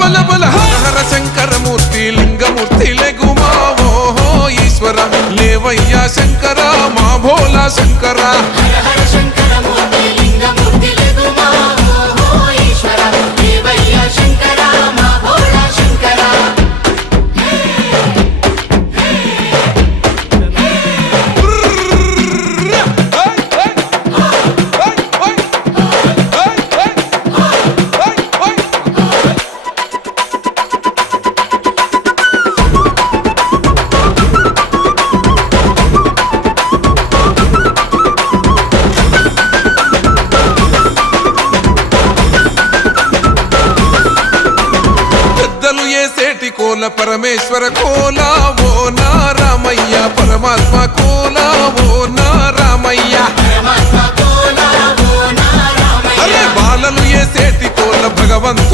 బల బల హర శంకరమూర్తి లింగమూర్తి లెగుమా ఓహో ఈశ్వర లేవయ్యా శంకర మా భోలా శంకర కోల పరమేశ్వర కోలా ఓ నారామయ్య పరమాత్మ కోలా ఓ నారామయ్య అరే బాలలు ఏ సేటి కోల భగవంతుని